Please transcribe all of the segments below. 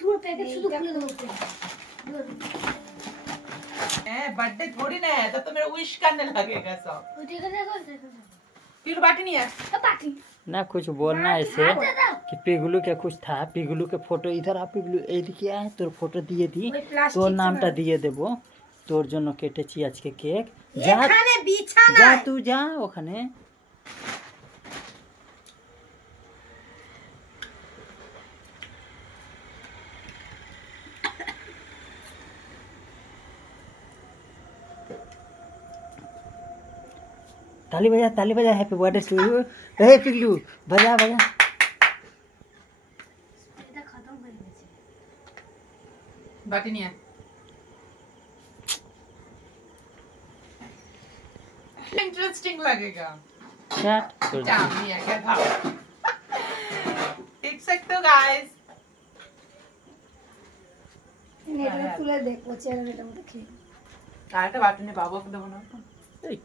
পুরো প্যাকেট শুধু খুলে দেবো। बर्थडे थोड़ी ना है, तो मेरा विश करने लगेगा सब। बाटी नहीं है ना कुछ बोलना ऐसे कि पिगलू के कुछ था, पिगलू के फोटो इधर आ, पिगलू एदिके आय, तोर फोटो दिए दी, तोर नामटा दिए देबो, तोर जन्य केटेছি আজকে কেক। যা এখানে বিছানা যা তুই যা ওখানে। ताली बजा हैप्पी बर्थडे टू यू। ए पिगलू बजा बजा। এটা খতম হয়ে গেছে। बाटी नहीं है। इंटरेस्टिंग लगेगा। क्या नहीं है क्या था? देख सकते हो गाइस। এটা তুলে দেখো চ্যানেলটা মধ্যে খেয়ে। আরেকটা বাটি নিয়ে বাবুকে দেবো না।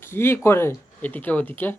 কি করে এদিকে ওদিকে